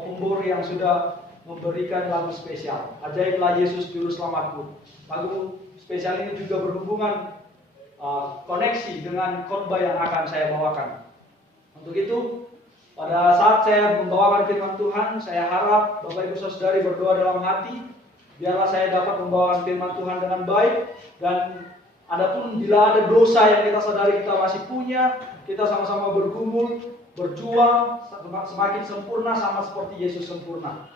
Opung yang sudah memberikan lagu spesial Ajaiblah Yesus Juru Selamatku. Lagu spesial ini juga berhubungan koneksi dengan khotbah yang akan saya bawakan. Untuk itu, pada saat saya membawakan firman Tuhan, saya harap Bapak Ibu Saudari berdoa dalam hati, biarlah saya dapat membawakan firman Tuhan dengan baik. Dan adapun bila ada dosa yang kita sadari kita masih punya, kita sama-sama bergumul, berjuang, semakin sempurna sama seperti Yesus sempurna.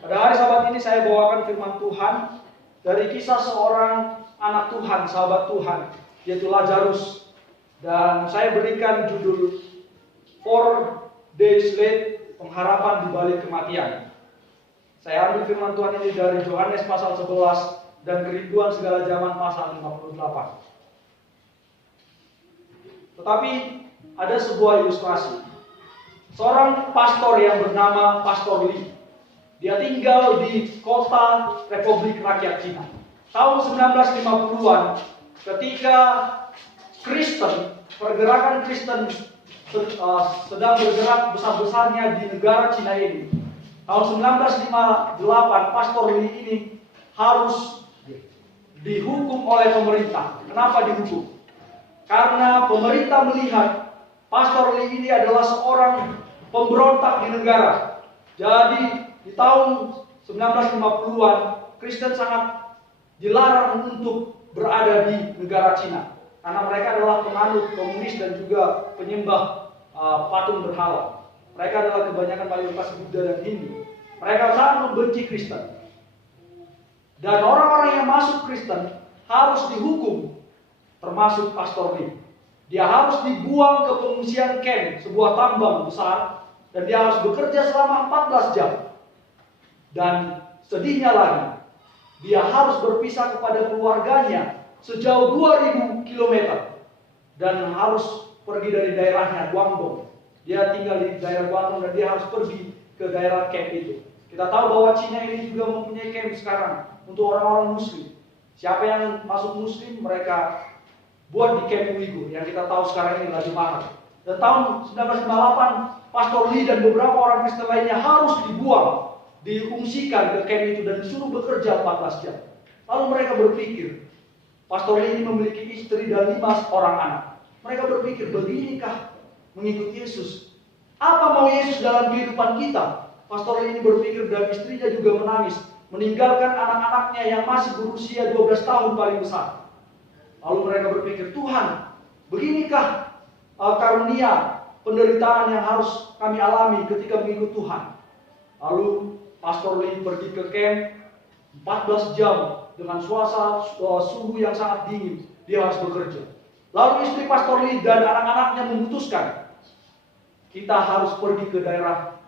Pada hari Sabat ini saya bawakan firman Tuhan dari kisah seorang anak Tuhan, sahabat Tuhan, yaitu Lazarus. Dan saya berikan judul 4 Days Late, pengharapan di balik kematian. Saya ambil firman Tuhan ini dari Yohanes pasal 11 dan kerinduan segala zaman pasal 58. Tetapi ada sebuah ilustrasi. Seorang pastor yang bernama Pastor Lee. Dia tinggal di kota Republik Rakyat Cina. Tahun 1950-an, ketika pergerakan Kristen sedang bergerak besar-besarnya di negara Cina ini. Tahun 1958, Pastor Lee ini harus dihukum oleh pemerintah. Kenapa dihukum? Karena pemerintah melihat Pastor Lee ini adalah seorang pemberontak di negara. Jadi di tahun 1950-an, Kristen sangat dilarang untuk berada di negara Cina. Karena mereka adalah penganut komunis dan juga penyembah patung berhala. Mereka adalah kebanyakan mayoritas Buddha dan Hindu. Mereka sangat membenci Kristen. Dan orang-orang yang masuk Kristen harus dihukum, termasuk Pastor Lee. Dia harus dibuang ke pengungsian camp, sebuah tambang besar, dan dia harus bekerja selama 14 jam. Dan sedihnya lagi, dia harus berpisah kepada keluarganya sejauh 2000 km dan harus pergi dari daerahnya, Guangdong. Dia tinggal di daerah Guangdong dan dia harus pergi ke daerah camp itu. Kita tahu bahwa Cina ini juga mempunyai camp sekarang untuk orang-orang Muslim. Siapa yang masuk Muslim, mereka buat di camp Uighur yang kita tahu sekarang ini lagi mahal. Dan tahun 1958, Pastor Lee dan beberapa orang Kristen lainnya harus dibuang, diungsikan ke camp itu dan disuruh bekerja 14 jam. Lalu mereka berpikir, Pastor Lee ini memiliki istri dan 5 orang anak. Mereka berpikir, beginikah mengikut Yesus? Apa mau Yesus dalam kehidupan kita? Pastor Lee ini berpikir dan istrinya juga menangis, meninggalkan anak-anaknya yang masih berusia 12 tahun paling besar. Lalu mereka berpikir, Tuhan, beginikah karunia penderitaan yang harus kami alami ketika mengikut Tuhan? Lalu Pastor Lee pergi ke camp 14 jam dengan suhu yang sangat dingin. Dia harus bekerja. Lalu istri Pastor Lee dan anak-anaknya memutuskan, kita harus pergi ke daerah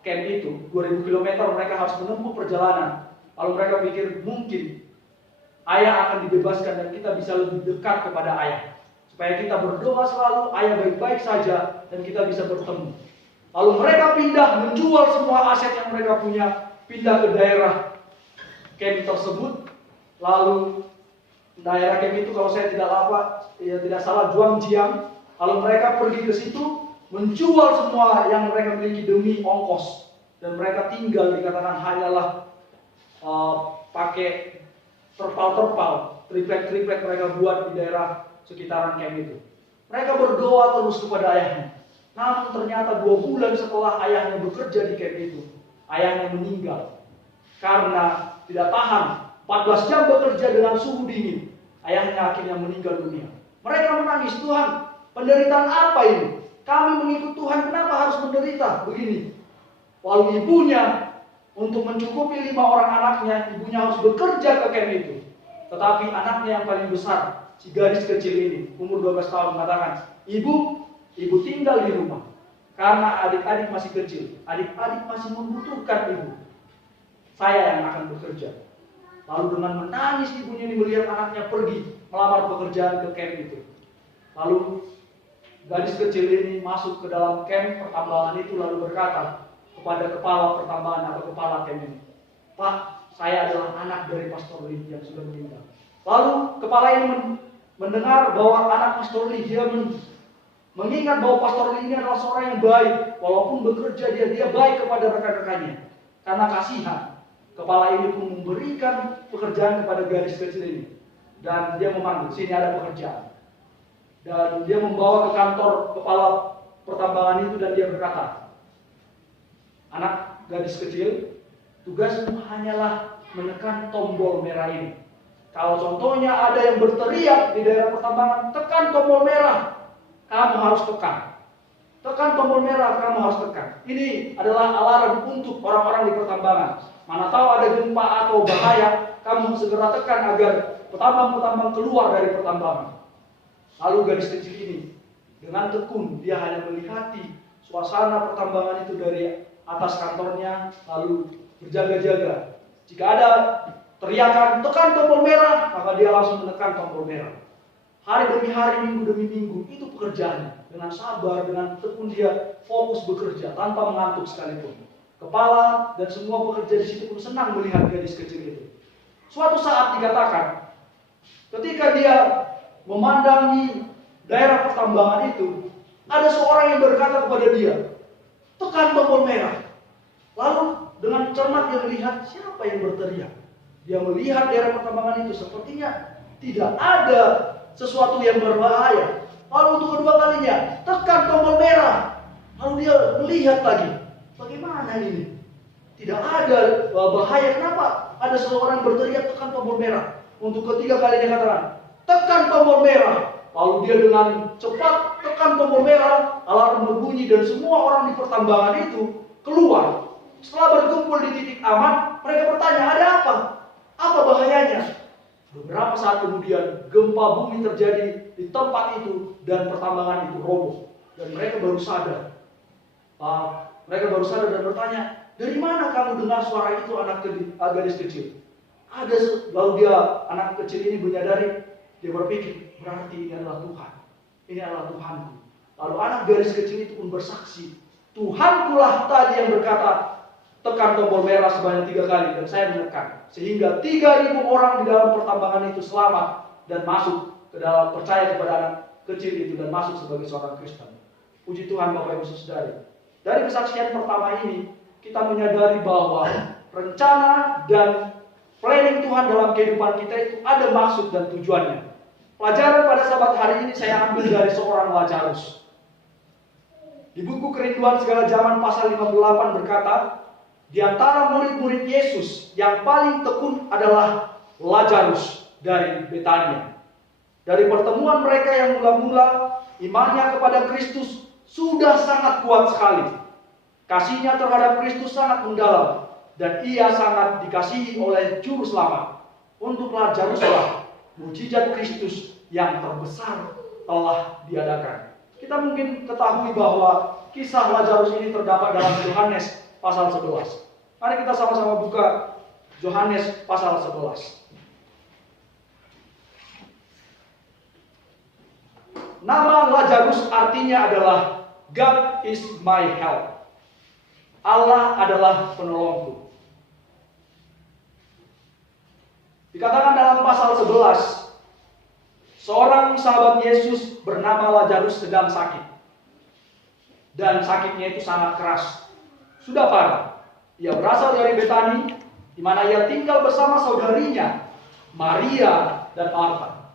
camp itu, 2000 km mereka harus menempuh perjalanan. Lalu mereka pikir mungkin ayah akan dibebaskan dan kita bisa lebih dekat kepada ayah. Supaya kita berdoa selalu, ayah baik-baik saja dan kita bisa bertemu. Lalu mereka pindah, menjual semua aset yang mereka punya, pindah ke daerah camp tersebut. Lalu daerah camp itu kalau saya tidak salah Zhuangjiang. Lalu mereka pergi ke situ, menjual semua yang mereka miliki demi ongkos. Dan mereka tinggal dikatakan hanyalah pakai terpal-terpal, triplek-triplek mereka buat di daerah sekitaran camp itu. Mereka berdoa terus kepada ayahnya. Namun ternyata 2 bulan setelah ayahnya bekerja di camp itu, ayahnya meninggal. Karena tidak tahan 14 jam bekerja dengan suhu dingin, ayahnya akhirnya meninggal dunia. Mereka menangis, Tuhan, penderitaan apa ini? Kami mengikut Tuhan, kenapa harus menderita begini? Lalu ibunya, untuk mencukupi 5 orang anaknya, ibunya harus bekerja ke camp itu. Tetapi anaknya yang paling besar, si gadis kecil ini, umur 12 tahun, mengatakan, Ibu tinggal di rumah. Karena adik-adik masih kecil, adik-adik masih membutuhkan ibu. Saya yang akan bekerja. Lalu dengan menangis ibunya ini melihat anaknya pergi melamar pekerjaan ke camp itu. Lalu gadis kecil ini masuk ke dalam camp pertambangan itu lalu berkata kepada kepala pertambangan atau kepala camp ini, Pak, saya adalah anak dari Pastor Lee yang sudah meninggal. Lalu kepala ini mendengar bahwa anak Pastor Lee, dia Mengingat bahwa Pastor Lee ini adalah seorang yang baik, walaupun bekerja dia baik kepada rekan-rekannya. Karena kasihan, kepala ini pun memberikan pekerjaan kepada gadis kecil ini. Dan dia memanggil, sini ada pekerjaan. Dan dia membawa ke kantor kepala pertambangan itu dan dia berkata, anak gadis kecil, tugasmu hanyalah menekan tombol merah ini. Kalau contohnya ada yang berteriak di daerah pertambangan, tekan tombol merah, kamu harus tekan. Tekan tombol merah, kamu harus tekan. Ini adalah alarm untuk orang-orang di pertambangan. Mana tahu ada gempa atau bahaya, kamu segera tekan agar petambang-petambang keluar dari pertambangan. Lalu gadis kecil ini dengan tekun dia hanya melihati suasana pertambangan itu dari atas kantornya, lalu berjaga-jaga. Jika ada teriakan tekan tombol merah, maka dia langsung menekan tombol merah. Hari demi hari, minggu demi minggu, itu pekerjaannya. Dengan sabar, dengan tekun dia fokus bekerja tanpa mengantuk sekalipun. Kepala dan semua pekerja di situ pun senang melihat gadis kecil itu. Suatu saat dikatakan, ketika dia memandangi daerah pertambangan itu, ada seorang yang berkata kepada dia, tekan tombol merah. Lalu dengan cermat dia melihat siapa yang berteriak. Dia melihat daerah pertambangan itu sepertinya tidak ada sesuatu yang berbahaya. Lalu untuk kedua kalinya, tekan tombol merah. Lalu dia melihat lagi, bagaimana ini? Tidak ada bahaya. Kenapa ada seorang berteriak tekan tombol merah? Untuk ketiga kalinya katakan, tekan tombol merah. Lalu dia dengan cepat tekan tombol merah, alarm berbunyi dan semua orang di pertambangan itu keluar. Setelah berkumpul di titik aman, mereka bertanya, ada apa? Apa bahayanya? Beberapa saat kemudian gempa bumi terjadi di tempat itu dan pertambangan itu roboh. Dan mereka baru sadar. Mereka baru sadar dan bertanya, dari mana kamu dengar suara itu gadis kecil? Lalu dia anak kecil ini menyadari, dia berpikir, berarti ini adalah Tuhan. Ini adalah Tuhanku. Lalu anak gadis kecil itu pun bersaksi, Tuhankulah tadi yang berkata, tekan tombol merah sebanyak 3 kali dan saya menekan. Sehingga 3.000 orang di dalam pertambangan itu selamat dan masuk ke dalam, percaya kepada anak kecil itu dan masuk sebagai seorang Kristen. Puji Tuhan Bapak Ibu Saudara. Dari kesaksian pertama ini, kita menyadari bahwa rencana dan planning Tuhan dalam kehidupan kita itu ada maksud dan tujuannya. Pelajaran pada Sabat hari ini saya ambil dari seorang Lazarus. Di buku Kerinduan Segala Zaman pasal 58 berkata, di antara murid-murid Yesus yang paling tekun adalah Lazarus dari Betania. Dari pertemuan mereka yang mula-mula, imannya kepada Kristus sudah sangat kuat sekali. Kasihnya terhadap Kristus sangat mendalam dan ia sangat dikasihi oleh Juru Selamat. Untuk Lazaruslah mujizat Kristus yang terbesar telah diadakan. Kita mungkin ketahui bahwa kisah Lazarus ini terdapat dalam Yohanes pasal 11. Mari kita sama-sama buka Yohanes pasal 11. Nama Lazarus artinya adalah God is my help. Allah adalah penolongku. Dikatakan dalam pasal 11, seorang sahabat Yesus bernama Lazarus sedang sakit. Dan sakitnya itu sangat keras. Sudah parah. Ia berasal dari Betani, di mana ia tinggal bersama saudarinya, Maria dan Marta.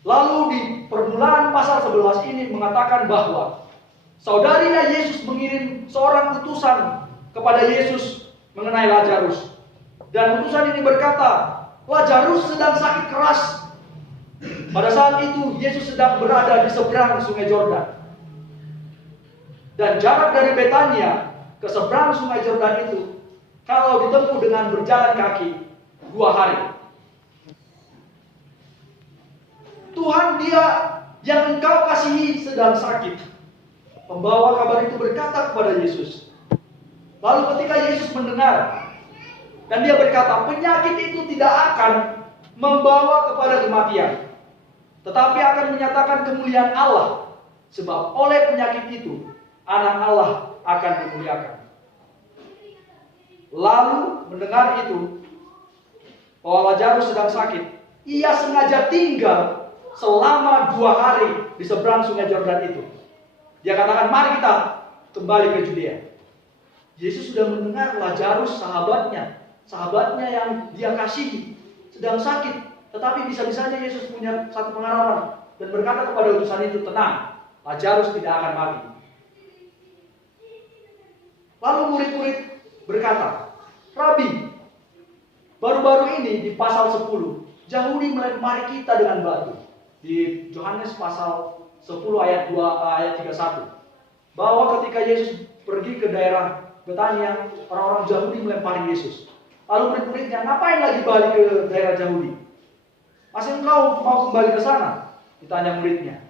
Lalu di permulaan pasal 11 ini mengatakan bahwa saudarinya Yesus mengirim seorang utusan kepada Yesus mengenai Lazarus. Dan utusan ini berkata, Lazarus sedang sakit keras. Pada saat itu Yesus sedang berada di seberang Sungai Yordan. Dan jarak dari Betania ke seberang Sungai Yordan itu, kalau ditempuh dengan berjalan kaki 2 hari. Tuhan dia yang engkau kasihi sedang sakit. Pembawa kabar itu berkata kepada Yesus. Lalu ketika Yesus mendengar, dan dia berkata, penyakit itu tidak akan membawa kepada kematian, tetapi akan menyatakan kemuliaan Allah. Sebab oleh penyakit itu, anak Allah akan dimuliakan. Lalu mendengar itu, bahwa Lazarus sedang sakit, ia sengaja tinggal selama 2 hari di seberang sungai Yordan itu. Dia katakan, mari kita kembali ke Judea. Yesus sudah mendengar Lazarus, sahabatnya yang dia kasihi, sedang sakit. Tetapi bisa-bisanya Yesus punya satu pengalaman dan berkata kepada utusan itu, tenang, Lazarus tidak akan mati. Lalu murid-murid berkata, Rabi, baru-baru ini di pasal 10, Yahudi melempari kita dengan batu. Di Yohanes pasal 10 ayat 31. Bahwa ketika Yesus pergi ke daerah Betania, orang-orang Yahudi melempari Yesus. Lalu murid-muridnya, ngapain lagi balik ke daerah Yahudi? Masih engkau mau kembali ke sana? Ditanya muridnya.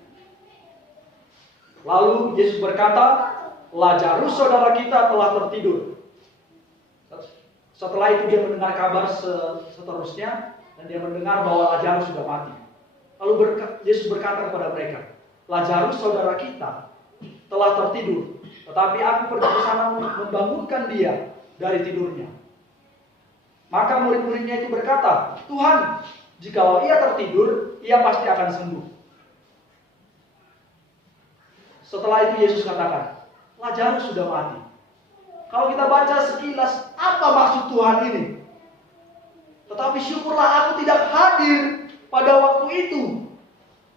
Lalu Yesus berkata, Lazarus saudara kita telah tertidur. Setelah itu dia mendengar kabar seterusnya, dan dia mendengar bahwa Lazarus sudah mati. Lalu Yesus berkata kepada mereka, Lazarus saudara kita telah tertidur, tetapi aku pergi ke sana untuk membangunkan dia dari tidurnya. Maka murid-muridnya itu berkata, Tuhan, jikalau ia tertidur, ia pasti akan sembuh. Setelah itu Yesus katakan, Lazarus sudah mati. Kalau kita baca sekilas, apa maksud Tuhan ini? Tetapi syukurlah aku tidak hadir pada waktu itu.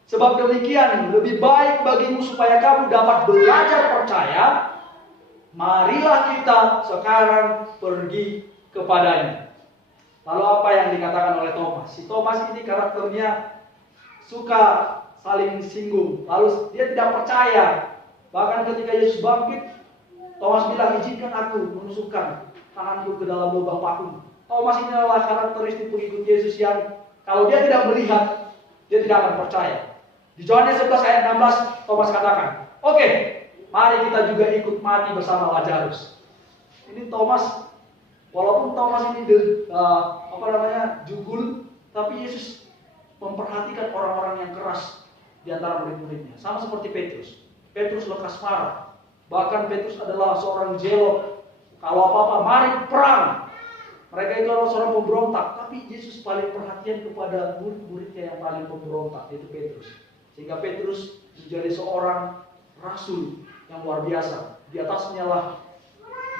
Sebab demikian, lebih baik bagimu supaya kamu dapat belajar percaya. Marilah kita sekarang pergi kepadanya. Lalu apa yang dikatakan oleh Thomas? Si Thomas ini karakternya suka saling singgung. Lalu dia tidak percaya. Bahkan ketika Yesus bangkit, Thomas bilang, izinkan aku menusukkan tanganku ke dalam lubang paku. Thomas ini adalah karakteristik pengikut Yesus yang kalau dia tidak melihat, dia tidak akan percaya. Di Yohanes 11 ayat 16, Thomas katakan, oke, mari kita juga ikut mati bersama Lazarus. Ini Thomas, walaupun Thomas ini jugul, tapi Yesus memperhatikan orang-orang yang keras di antara murid-muridnya. Sama seperti Petrus. Petrus lekas marah. Bahkan Petrus adalah seorang jelot. Kalau apa-apa, mari perang. Mereka itu adalah seorang pemberontak. Tapi Yesus paling perhatian kepada murid-muridnya yang paling pemberontak, yaitu Petrus. Sehingga Petrus menjadi seorang rasul yang luar biasa. Di atasnya lah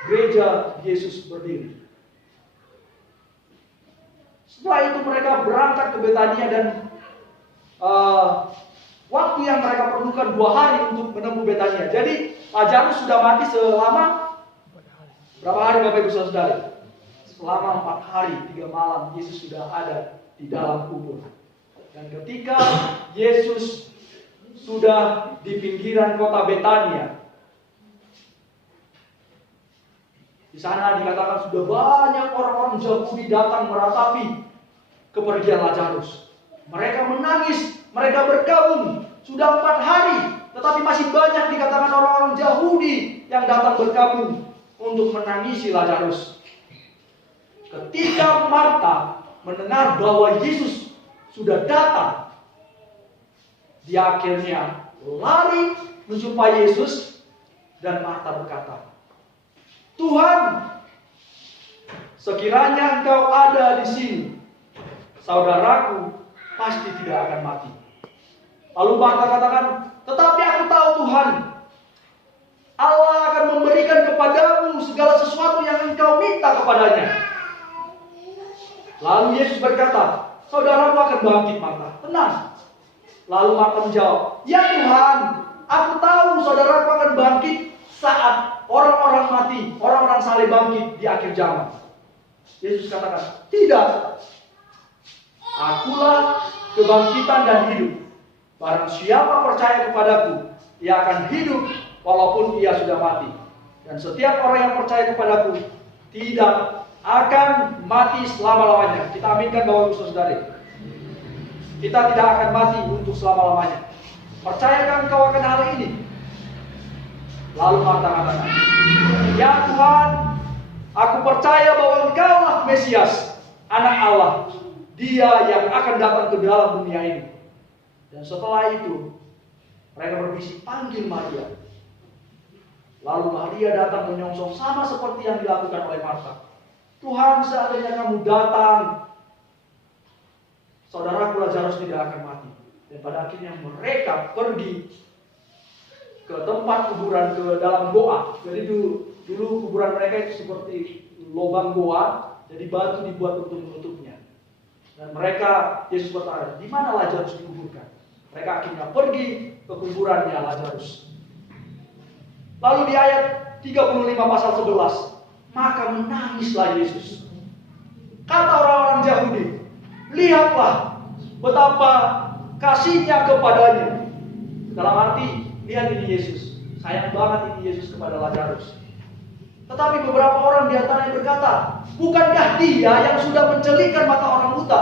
gereja Yesus berdiri. Setelah itu mereka berangkat ke Betania dan waktu yang mereka perlukan 2 hari untuk menempuh Betania. Jadi Lazarus sudah mati selama berapa hari Bapak Ibu Saudara? Selama 4 hari 3 malam Yesus sudah ada di dalam kubur. Dan ketika Yesus sudah di pinggiran kota Betania, di sana dikatakan sudah banyak orang-orang Yahudi datang meratapi kepergian Lazarus. Mereka menangis, mereka berkabung. Sudah 4 hari, tetapi masih banyak dikatakan orang-orang Yahudi yang datang berkabung untuk menangisi Lazarus. Ketika Marta mendengar bahwa Yesus sudah datang, dia akhirnya lari menjumpai Yesus, dan Marta berkata, Tuhan, sekiranya Engkau ada di sini, saudaraku pasti tidak akan mati. Lalu Marta katakan, tetapi aku tahu Tuhan, Allah akan memberikan kepadamu segala sesuatu yang Engkau minta kepadanya. Lalu Yesus berkata, saudaraku akan bangkit, Marta, tenang. Lalu Marta menjawab, ya Tuhan, aku tahu saudaraku akan bangkit saat orang-orang mati, orang-orang saleh bangkit di akhir zaman. Yesus katakan, tidak. Akulah kebangkitan dan hidup. Barang siapa percaya kepadaku, ia akan hidup walaupun ia sudah mati. Dan setiap orang yang percaya kepadaku tidak akan mati selama-lamanya. Kita aminkan Bapak Ibu Saudara. Kita tidak akan mati untuk selama-lamanya. Percayakah engkau akan hal ini? Lalu Marta katakan, ya Tuhan, aku percaya bahwa Engkaulah Mesias, Anak Allah, Dia yang akan datang ke dalam dunia ini. Dan setelah itu mereka berbisik, panggil Maria. Lalu Maria datang menyongsong sama seperti yang dilakukan oleh Marta. Tuhan, seandainya kamu datang, saudaraku Lazarus tidak akan mati. Dan pada akhirnya mereka pergi ke tempat kuburan, ke dalam goa. Jadi dulu kuburan mereka itu seperti lubang goa, jadi batu dibuat untuk menutupnya. Dan mereka, Yesus bertanya, di mana Lazarus dikuburkan? Mereka akhirnya pergi ke kuburannya Lazarus. Lalu di ayat 35 pasal 11, maka menangislah Yesus. Kata orang-orang Yahudi, lihatlah betapa kasihnya kepadanya. Dalam arti, lihat ini Yesus, sayang banget ini Yesus kepada Lazarus. Tetapi beberapa orang di antaranya berkata, bukankah dia yang sudah mencelikan mata orang buta?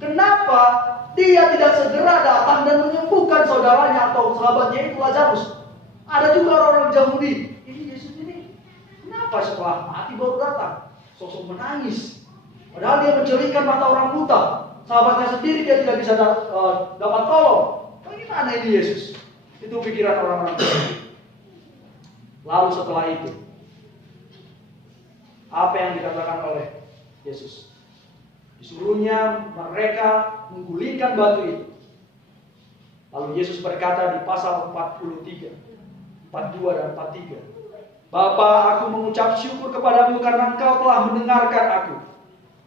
Kenapa dia tidak segera datang dan menyembuhkan saudaranya atau sahabatnya itu Lazarus? Ada juga orang-orang Yahudi, ini Yesus ini kenapa setelah mati baru datang? Sosok menangis. Padahal dia mencelikan mata orang buta. Sahabatnya sendiri dia tidak bisa dapat tolong. Bagaimana ini Yesus? Itu pikiran orang-orang Yahudi. Lalu setelah itu, apa yang dikatakan oleh Yesus? Disuruhnya mereka menggulingkan batu itu. Lalu Yesus berkata di pasal 43, 42 dan 43, Bapa, aku mengucap syukur kepadamu karena engkau telah mendengarkan aku.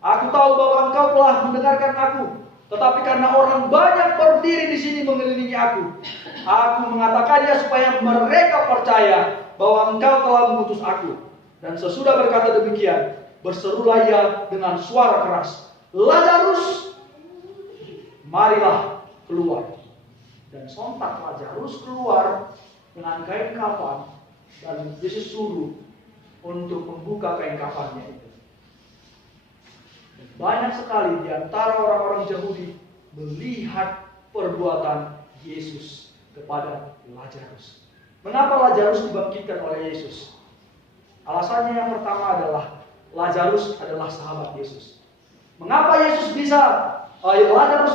Aku tahu bahwa engkau telah mendengarkan aku, tetapi karena orang banyak berdiri di sini mengelilingi aku mengatakannya supaya mereka percaya bahwa engkau telah mengutus aku. Dan sesudah berkata demikian, berserulah ia dengan suara keras, Lazarus, marilah keluar. Dan sontak Lazarus keluar dengan kain kafan, dan Yesus suruh untuk membuka kain kafannya itu. Banyak sekali di antara orang-orang Yahudi melihat perbuatan Yesus kepada Lazarus. Mengapa Lazarus dibangkitkan oleh Yesus? Alasannya yang pertama adalah Lazarus adalah sahabat Yesus. Mengapa Lazarus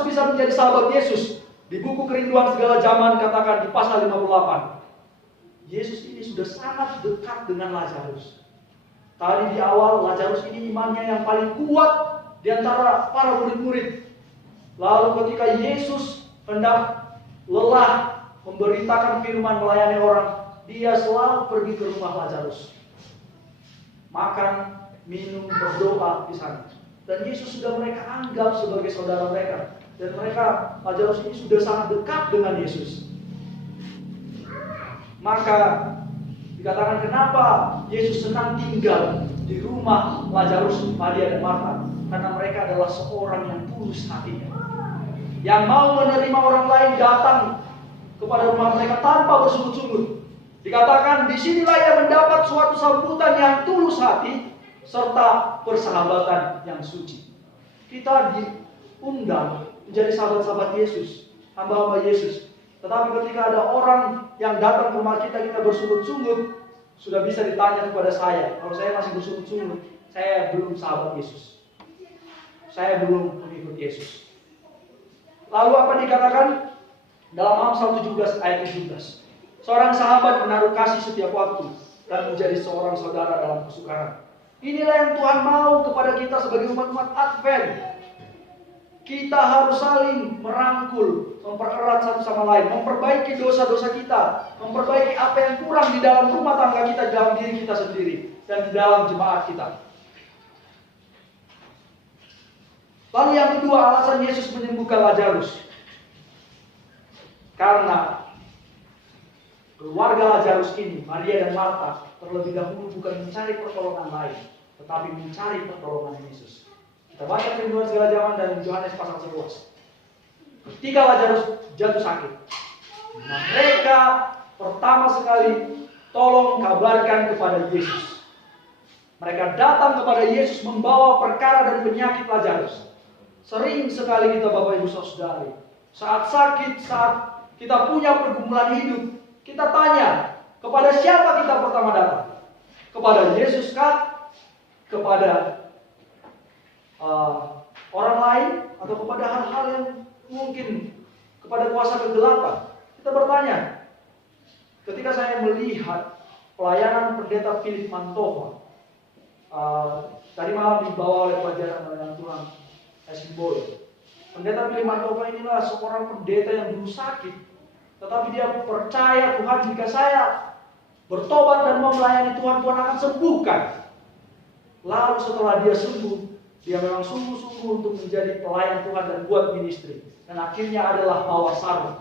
bisa menjadi sahabat Yesus? Di buku Kerinduan Segala Zaman katakan di pasal 58. Yesus ini sudah sangat dekat dengan Lazarus. Tadi di awal Lazarus ini imannya yang paling kuat di antara para murid-murid. Lalu ketika Yesus hendak lelah memberitakan firman melayani orang, dia selalu pergi ke rumah Lazarus. Makan, minum, berdoa di sana. Dan Yesus sudah mereka anggap sebagai saudara mereka. Dan Lazarus ini sudah sangat dekat dengan Yesus. Maka dikatakan kenapa Yesus senang tinggal di rumah Lazarus, Maria dan Marta. Karena mereka adalah seorang yang tulus hatinya, yang mau menerima orang lain datang kepada rumah mereka tanpa bersungut-sungut. Dikatakan disinilah ia mendapat suatu sambutan yang tulus hati serta persahabatan yang suci. Kita diundang menjadi sahabat-sahabat Yesus, hamba-hamba Yesus. Tetapi ketika ada orang yang datang ke rumah kita bersungut-sungut, sudah bisa ditanya kepada saya. Kalau saya masih bersungut-sungut, saya belum sahabat Yesus. Saya belum mengikut Yesus. Lalu apa dikatakan dalam Amsal 17 ayat 17? Seorang sahabat menaruh kasih setiap waktu dan menjadi seorang saudara dalam kesukaran. Inilah yang Tuhan mau kepada kita sebagai umat-umat Advent. Kita harus saling merangkul, mempererat satu sama lain, memperbaiki dosa-dosa kita, memperbaiki apa yang kurang di dalam rumah tangga kita, di dalam diri kita sendiri, dan di dalam jemaat kita. Lalu yang kedua, alasan Yesus menyembuhkan Lazarus. Karena keluarga Lazarus ini, Maria dan Marta, terlebih dahulu bukan mencari pertolongan lain, tetapi mencari pertolongan Yesus. Kita baca Kerinduan Segala Zaman dan Yohanes pasal 11. Ketika Lazarus jatuh sakit, mereka pertama sekali tolong kabarkan kepada Yesus. Mereka datang kepada Yesus membawa perkara dan penyakit Lazarus. Sering sekali kita Bapak Ibu Saudari, saat sakit, saat kita punya pergumulan hidup, kita tanya, kepada siapa kita pertama datang? Kepada Yesus kah? Kepada orang lain? Atau kepada hal-hal yang mungkin kepada kuasa kegelapan? Kita bertanya. Ketika saya melihat pelayanan Pendeta Philip Mantova, tadi malam dibawa oleh pelajaran Tuhan Esboy. Pendeta Billy Mantova inilah seorang pendeta yang dulu sakit, tetapi dia percaya Tuhan, jika saya bertobat dan mau melayani Tuhan, Tuhan akan sembuhkan. Lalu setelah dia sembuh, dia memang sungguh-sungguh untuk menjadi pelayan Tuhan dan buat ministry. Dan akhirnya adalah Mawar Sarun.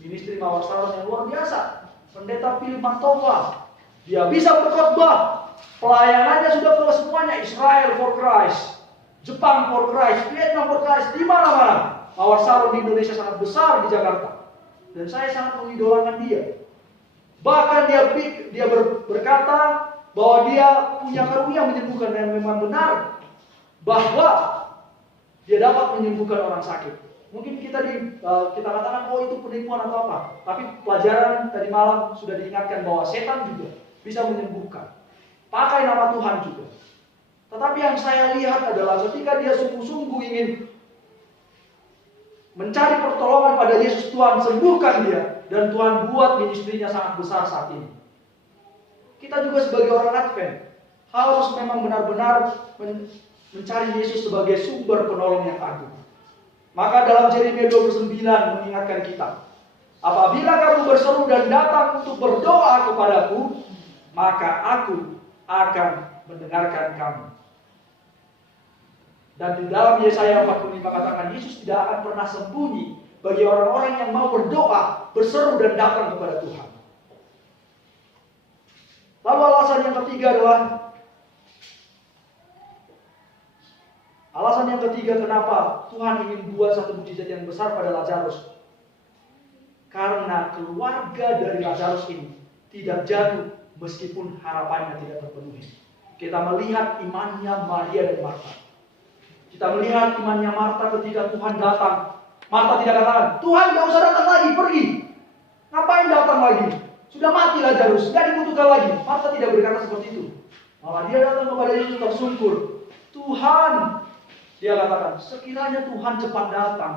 Ministry Mawar Sarun yang luar biasa. Pendeta Billy Mantova, dia bisa berkhotbah. Pelayanannya sudah ke semuanya. Israel for Christ, Jepang for Christ, Vietnam for Christ, di mana-mana. Mawar Sarun di Indonesia sangat besar, di Jakarta. Dan saya sangat mengidolakan dia. Bahkan dia berkata bahwa dia punya karunia menyembuhkan, dan memang benar bahwa dia dapat menyembuhkan orang sakit. Mungkin kita katakan, oh itu penipuan atau apa. Tapi pelajaran tadi malam sudah diingatkan bahwa setan juga bisa menyembuhkan. Pakai nama Tuhan juga. Tetapi yang saya lihat adalah ketika dia sungguh-sungguh ingin mencari pertolongan pada Yesus, Tuhan sembuhkan dia. Dan Tuhan buat ministrinya sangat besar saat ini. Kita juga sebagai orang Advent harus memang benar-benar mencari Yesus sebagai sumber penolong yang agung. Maka dalam Yeremia 29 mengingatkan kita, apabila kamu berseru dan datang untuk berdoa kepadaku, maka aku akan mendengarkan kamu. Dan di dalam Yesaya 45 katakan, Yesus tidak akan pernah sembunyi bagi orang-orang yang mau berdoa, berseru dan datang kepada Tuhan. Lalu alasan yang ketiga adalah, kenapa Tuhan ingin buat satu mukjizat yang besar pada Lazarus. Karena keluarga dari Lazarus ini tidak jatuh meskipun harapannya tidak terpenuhi. Kita melihat imannya Maria dan Marta. Kita melihat imannya Marta ketika Tuhan datang. Marta tidak katakan, Tuhan gak usah datang lagi, pergi. Ngapain datang lagi? Sudah mati Lazarus, gak dibutuhkan lagi. Marta tidak berkata seperti itu. Malah dia datang kepada Yesus tersungkur. Tuhan, dia katakan, sekiranya Tuhan cepat datang,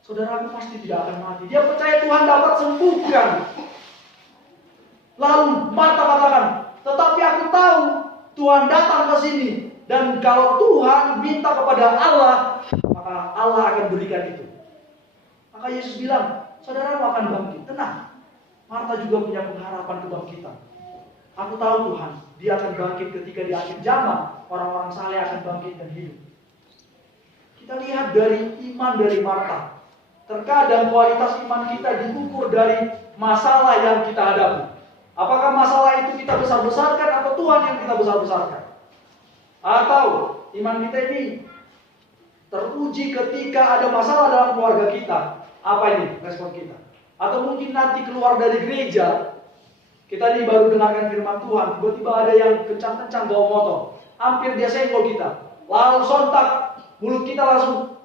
saudaraku pasti tidak akan mati. Dia percaya Tuhan dapat sembuhkan. Lalu Marta katakan, tetapi aku tahu Tuhan datang ke sini. Dan kalau Tuhan minta kepada Allah, maka Allah akan berikan itu. Maka Yesus bilang, saudaramu akan bangkit. Tenang. Marta juga punya pengharapan kebangkitan. Aku tahu Tuhan, dia akan bangkit ketika di akhir zaman. Orang-orang saleh akan bangkit dan hidup. Kita lihat dari iman dari Marta. Terkadang kualitas iman kita diukur dari masalah yang kita hadapi. Apakah masalah itu kita besar-besarkan atau Tuhan yang kita besar-besarkan? Atau iman kita ini teruji ketika ada masalah dalam keluarga kita. Apa ini respon kita? Atau mungkin nanti keluar dari gereja, kita ini baru dengarkan firman Tuhan, tiba-tiba ada yang kencang-kencang bawa motor, hampir dia senggol kita. Lalu sontak mulut kita langsung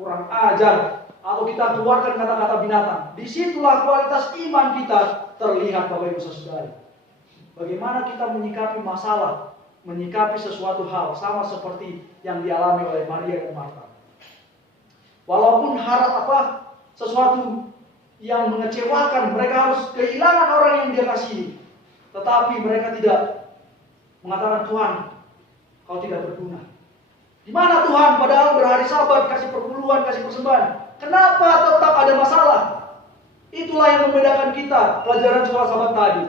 kurang ajar, atau kita keluarkan kata-kata binatang. Disitulah kualitas iman kita terlihat, Bapak Ibu Saudara. Bagaimana kita menyikapi masalah, menyikapi sesuatu hal, sama seperti yang dialami oleh Maria dan Marta. Walaupun sesuatu yang mengecewakan, mereka harus kehilangan orang yang dia kasihi, tetapi mereka tidak mengatakan, Tuhan, kau tidak berguna. Di mana Tuhan? Padahal berhari Sabat, kasih perpuluhan, kasih persembahan. Kenapa tetap ada masalah? Itulah yang membedakan kita, pelajaran sekolah Sabat tadi.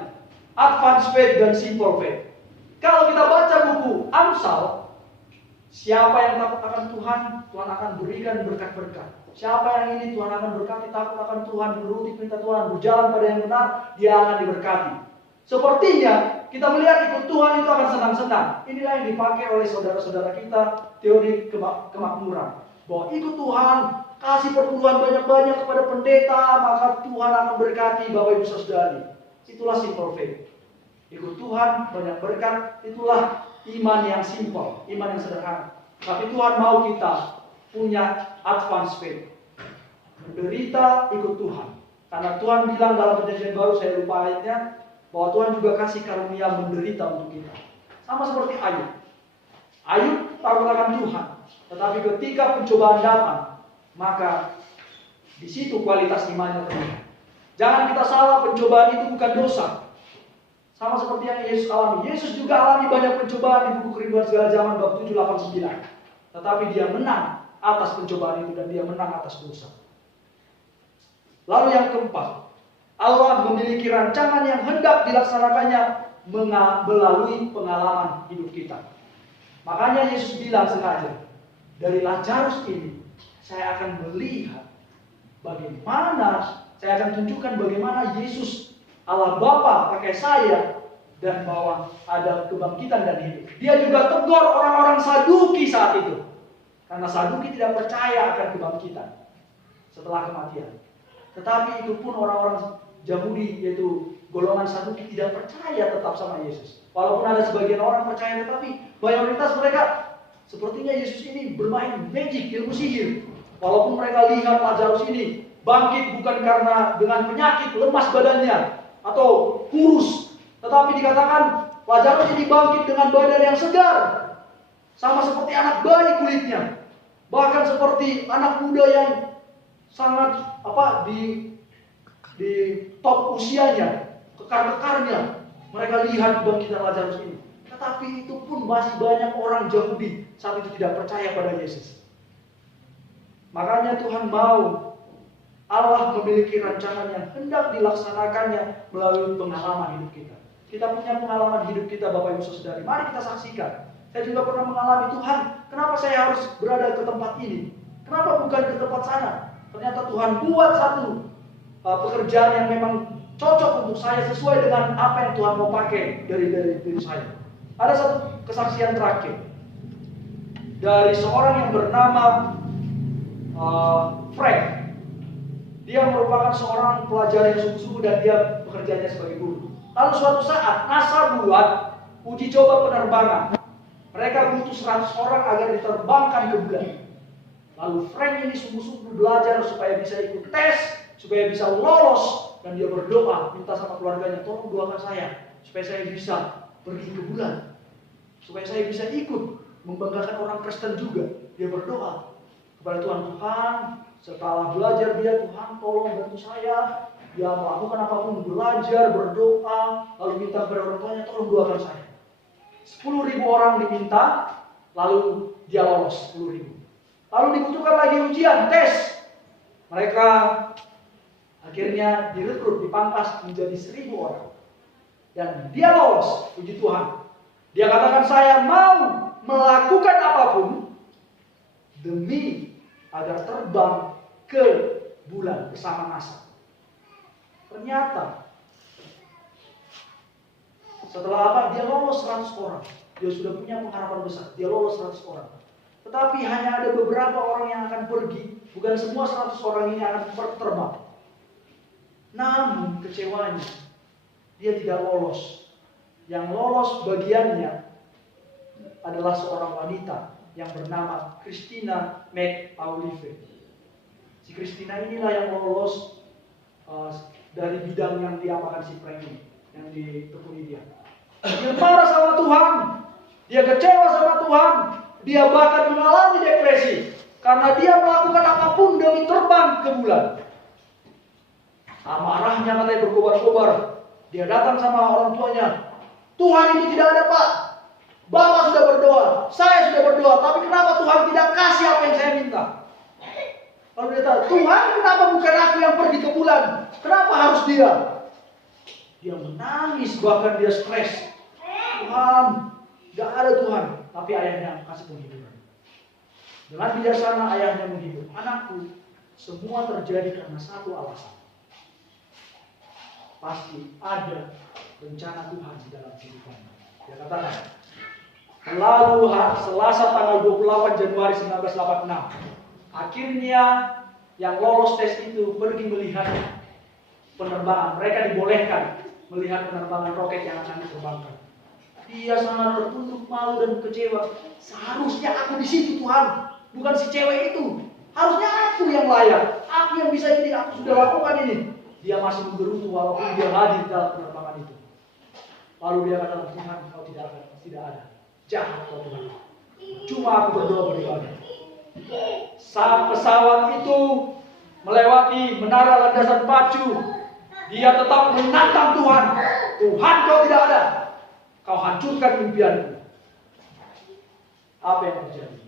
Advance faith dan simple faith. Kalau kita baca buku Amsal, siapa yang takut akan Tuhan, Tuhan akan berikan berkat-berkat. Siapa yang ini, Tuhan akan berkati, takut akan Tuhan, menuruti perintah Tuhan, berjalan pada yang benar, dia akan diberkati. Sepertinya kita melihat ikut Tuhan itu akan senang-senang. Inilah yang dipakai oleh saudara-saudara kita, teori kemakmuran. Bahwa ikut Tuhan, kasih perpuluhan banyak-banyak kepada pendeta, maka Tuhan akan berkati Bapak Ibu Saudari. Itulah simple faith. Ikut Tuhan, banyak berkat, itulah iman yang simple, iman yang sederhana. Tapi Tuhan mau kita punya advance faith. Menderita ikut Tuhan. Karena Tuhan bilang dalam perjanjian baru, saya lupa ayatnya, bahwa Tuhan juga kasih karunia menderita untuk kita. Sama seperti Ayub. Ayub takut akan Tuhan. Tetapi ketika pencobaan datang, maka di situ kualitas imannya terlihat. Jangan kita salah, pencobaan itu bukan dosa. Sama seperti yang Yesus alami. Yesus juga alami banyak pencobaan di buku Kerinduan Segala Zaman bab 7, 8, 9. Tetapi dia menang atas pencobaan itu dan dia menang atas dosa. Lalu yang keempat, Allah memiliki rancangan yang hendak dilaksanakannya melalui pengalaman hidup kita. Makanya Yesus bilang sengaja, dari Lazarus ini saya akan melihat bagaimana, saya akan tunjukkan bagaimana Yesus Allah Bapa pakai saya dan bahwa ada kebangkitan dan hidup. Dia juga tegur orang-orang Saduki saat itu. Karena Saduki tidak percaya akan kebangkitan setelah kematian. Tetapi itu pun orang-orang Yahudi, yaitu golongan Saduki, tidak percaya tetap sama Yesus. Walaupun ada sebagian orang percaya, tetapi mayoritas mereka sepertinya Yesus ini bermain magic, ilmu sihir. Walaupun mereka lihat Lazarus ini bangkit bukan karena dengan penyakit, lemas badannya atau kurus, tetapi dikatakan Lazarus ini bangkit dengan badan yang segar, sama seperti anak bayi kulitnya, bahkan seperti anak muda yang sangat di top usianya, kekar-kekarnya. Mereka lihat kebangkitan Lazarus ini. Tetapi itu pun masih banyak orang Yahudi saat itu tidak percaya pada Yesus. Makanya Tuhan mau, Allah memiliki rancangan yang hendak dilaksanakannya melalui pengalaman hidup kita. Kita punya pengalaman hidup kita, Bapak Ibu Saudari. Mari kita saksikan. Saya juga pernah mengalami, Tuhan, kenapa saya harus berada ke tempat ini? Kenapa bukan ke tempat sana? Ternyata Tuhan buat satu pekerjaan yang memang cocok untuk saya, sesuai dengan apa yang Tuhan mau pakai dari diri saya. Ada satu kesaksian terakhir dari seorang yang bernama Frank. Dia merupakan seorang pelajar yang sungguh-sungguh dan dia bekerjanya sebagai guru. Lalu suatu saat NASA buat uji coba penerbangan. Mereka butuh 100 orang agar diterbangkan ke bulan. Lalu Frank ini sungguh-sungguh belajar supaya bisa ikut tes, supaya bisa lolos, dan dia berdoa, minta sama keluarganya, tolong doakan saya supaya saya bisa pergi ke bulan, supaya saya bisa ikut membanggakan orang Kristen juga. Dia berdoa kepada Tuhan, Tuhan, setelah belajar dia, Tuhan tolong bantu saya. Dia melakukan apapun, belajar, berdoa, lalu minta kepada orang tuanya, tolong doakan saya. 10.000 orang diminta, lalu dia lolos 10.000. Lalu dibutuhkan lagi ujian, tes. Mereka akhirnya direkrut, dipangkas menjadi 1.000 orang. Dan dia lolos, puji Tuhan. Dia katakan, saya mau melakukan apapun demi agar terbang ke bulan bersama NASA. Ternyata setelah apa? Dia lolos 100 orang. Dia sudah punya pengharapan besar. Dia lolos 100 orang. Tetapi hanya ada beberapa orang yang akan pergi. Bukan semua 100 orang ini akan terbang. Namun kecewanya, dia tidak lolos. Yang lolos bagiannya adalah seorang wanita yang bernama Christina McAuliffe. Si Christina inilah yang lolos dari bidang yang diapakan si Frank ini, yang ditekuni dia. Dia marah sama Tuhan, dia kecewa sama Tuhan, dia bahkan mengalami depresi karena dia melakukan apapun demi terbang ke bulan. Amarahnya katanya berkobar-kobar. Dia datang sama orang tuanya, Tuhan ini tidak ada, Pak. Bapak sudah berdoa, saya sudah berdoa, tapi kenapa Tuhan tidak kasih apa yang saya minta? Lalu dia tanya, Tuhan kenapa bukan aku yang pergi ke bulan? Kenapa harus dia? Dia menangis, bahkan dia stres. Tuhan, gak ada Tuhan. Tapi ayahnya kasih penghiburan. Dengan bijaksana ayahnya menghibur, anakku, semua terjadi karena satu alasan. Pasti ada rencana Tuhan di dalam kehidupanmu. Dia katakan, lalu Selasa tanggal 28 Januari 1986, akhirnya yang lolos tes itu pergi melihat penerbangan. Mereka dibolehkan melihat penerbangan roket yang akan diterbangkan. Dia sangat tertunduk, malu dan kecewa. Seharusnya aku di situ, Tuhan, bukan si cewek itu. Harusnya aku yang layak, aku yang bisa ini, aku sudah lakukan ini. Dia masih menggerutu walaupun dia hadir dalam penerbangan itu. Lalu dia kata, Tuhan, kau tidak ada. Jahat kau Tuhan. Cuma aku berdoa beribadah. Saat pesawat itu melewati menara landasan pacu, dia tetap menantang Tuhan. Tuhan, kau tidak ada. Kau hancurkan impianku. Apa yang terjadi?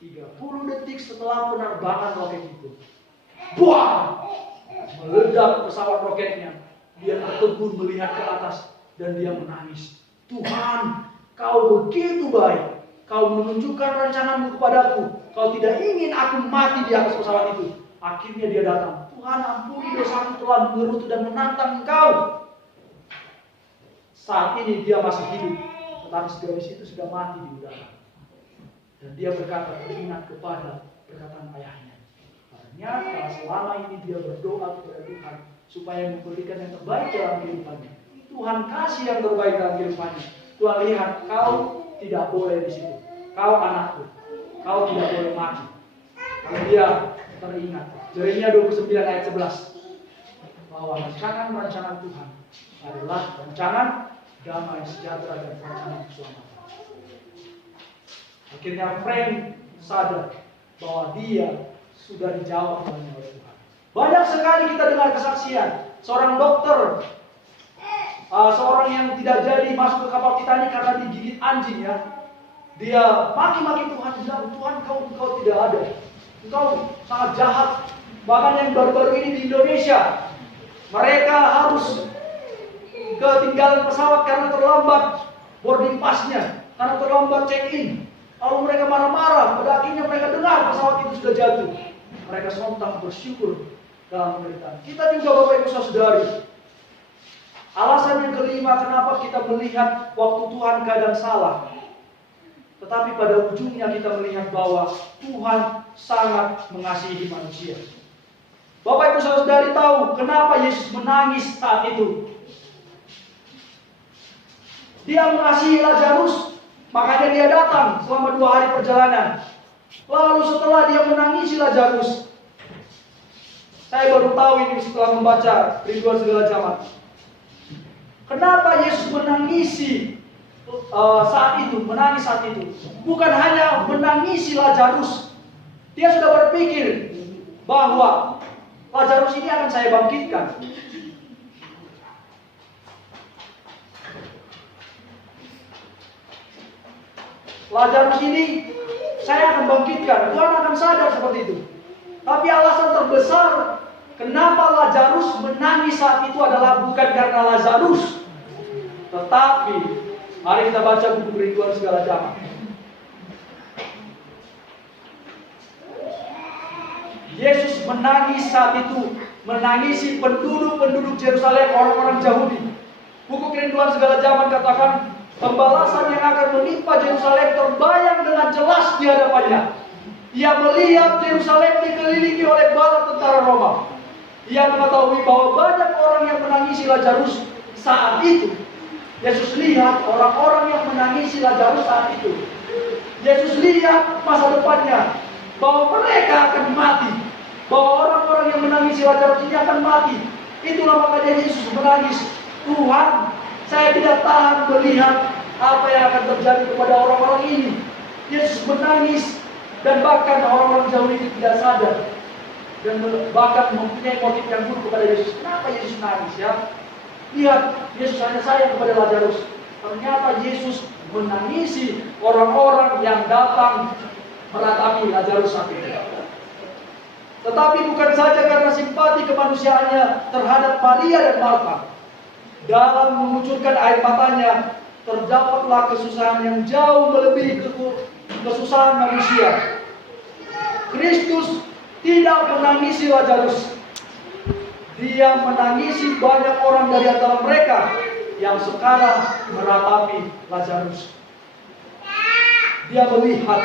30 detik setelah penerbangan roket itu, buah, meledak pesawat roketnya. Dia tertegun melihat ke atas dan dia menangis. Tuhan, kau begitu baik. Kau menunjukkan rencanamu kepadaku. Kau tidak ingin aku mati di atas pesawat itu. Akhirnya dia datang. Tuhan, ampuni dosaku telah mengerutu dan menantang engkau. Saat ini dia masih hidup, tetapi segaris itu sudah mati di udara. Dan dia berkata, teringat kepada perkataan ayahnya. Ternyata selama ini dia berdoa kepada Tuhan supaya memberikan yang terbaik dalam kehidupannya. Tuhan kasih yang terbaik dalam kehidupannya. Tuhan lihat, kau tidak boleh di situ. Kau anakku, kau tidak boleh mati. Kalau dia teringat, Yeremia 29 ayat 11, bahwa rancangan Tuhan adalah rancangan damai sejahtera dan rancangan keselamatan. Akhirnya Frank sadar bahwa dia sudah dijawab oleh Tuhan. Banyak sekali kita dengar kesaksian seorang dokter, seorang yang tidak jadi masuk ke kapal Titanic karena digigit anjing ya. Dia maki-maki Tuhan, bilang, Tuhan engkau tidak ada, engkau sangat jahat. Bahkan yang baru-baru ini di Indonesia, mereka harus ketinggalan pesawat karena terlambat boarding pass-nya, karena terlambat check-in. Lalu mereka marah-marah, pada akhirnya mereka dengar pesawat itu sudah jatuh. Mereka sontak bersyukur dalam penderitaan. Kita juga Bapak Ibu Saudari. Alasan yang kelima kenapa kita melihat waktu Tuhan kadang salah. Tetapi pada ujungnya kita melihat bahwa Tuhan sangat mengasihi manusia. Bapak Ibu Saudari tahu kenapa Yesus menangis saat itu. Dia mengasihi Lazarus, makanya dia datang selama 2 hari perjalanan. Lalu setelah dia menangisi Lazarus, saya baru tahu ini setelah membaca Rinduan Segala Zaman. Kenapa Yesus menangis saat itu? Bukan hanya menangisi Lazarus. Dia sudah berpikir bahwa Lazarus ini akan saya bangkitkan. Lazarus ini saya akan bangkitkan. Tuhan akan sadar seperti itu. Tapi alasan terbesar kenapa Lazarus menangis saat itu adalah bukan karena Lazarus, tetapi mari kita baca buku Rinduan Segala Zaman. Yesus menangis saat itu, menangisi penduduk-penduduk Yerusalem, orang-orang Yahudi. Buku Kerinduan Segala Zaman katakan, pembalasan yang akan menimpa Yerusalem terbayang dengan jelas di hadapannya. Ia melihat Yerusalem dikelilingi oleh bala tentara Roma. Ia mengetahui bahwa banyak orang yang menangisi Lazarus saat itu. Yesus lihat orang-orang yang menangisi Lazarus saat itu. Yesus lihat masa depannya, bahwa mereka akan mati, bahwa orang-orang yang menangisi Lazarus ini akan mati. Itulah makanya Yesus menangis. Tuhan, saya tidak tahan melihat apa yang akan terjadi kepada orang-orang ini. Yesus menangis, dan bahkan orang-orang jauh ini tidak sadar, dan bahkan mempunyai motif yang buruk kepada Yesus. Kenapa Yesus nangis ya? Lihat, Yesus hanya sayang kepada Lazarus. Ternyata Yesus menangisi orang-orang yang datang meratapi Lazarus saat itu. Tetapi bukan saja karena simpati kemanusiaannya terhadap Maria dan Marta. Dalam mengucurkan air matanya, terdapatlah kesusahan yang jauh melebihi kesusahan manusia. Kristus tidak menangisi Lazarus. Dia menangisi banyak orang dari antara mereka yang sekarang meratapi Lazarus. Dia melihat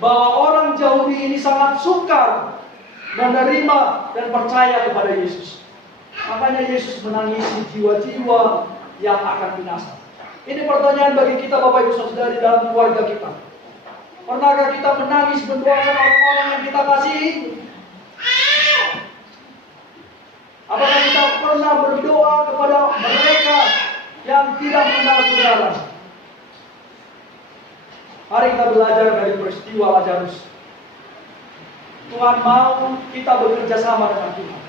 bahwa orang Yahudi ini sangat sukar menerima dan percaya kepada Yesus. Makanya Yesus menangisi jiwa-jiwa yang akan binasa. Ini pertanyaan bagi kita Bapak Ibu Saudara dalam keluarga kita. Pernahkah kita menangis mendoakan orang-orang yang kita kasihi? Apakah kita pernah berdoa kepada mereka yang tidak mengenal kebenaran? Mari kita belajar dari peristiwa Lazarus. Tuhan mau kita bekerja sama dengan Tuhan.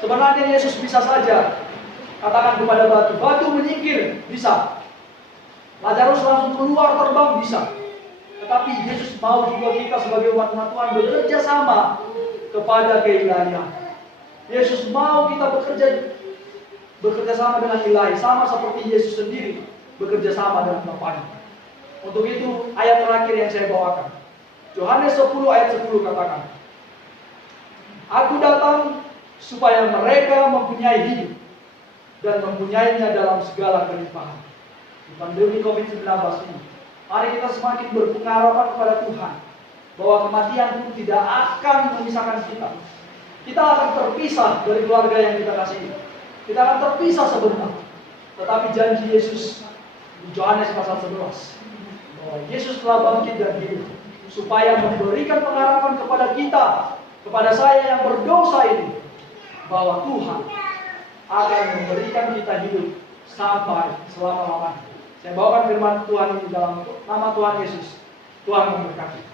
Sebenarnya Yesus bisa saja katakan kepada batu, batu menyingkir, bisa. Lazarus langsung keluar terbang bisa. Tetapi Yesus mau juga kita sebagai umat Tuhan bekerja sama kepada keilahian. Yesus mau kita bekerja sama dengan ilahi, sama seperti Yesus sendiri bekerja sama dengan Bapa-Nya. Untuk itu ayat terakhir yang saya bawakan, Yohanes 10 ayat 10 katakan, Aku datang supaya mereka mempunyai hidup dan mempunyainya dalam segala kelimpahan. Di pandemi COVID-19 ini, mari kita semakin berpengharapan kepada Tuhan bahwa kematian pun tidak akan memisahkan kita. Kita akan terpisah dari keluarga yang kita kasihi. Kita akan terpisah sebentar. Tetapi janji Yesus di Yohanes pasal 11 bahwa Yesus telah bangkit dan hidup supaya memberikan pengharapan kepada kita, kepada saya yang berdosa ini, bahwa Tuhan akan memberikan kita hidup sampai selama-lamanya. Saya bawakan firman Tuhan ini dalam nama Tuhan Yesus. Tuhan memberkati.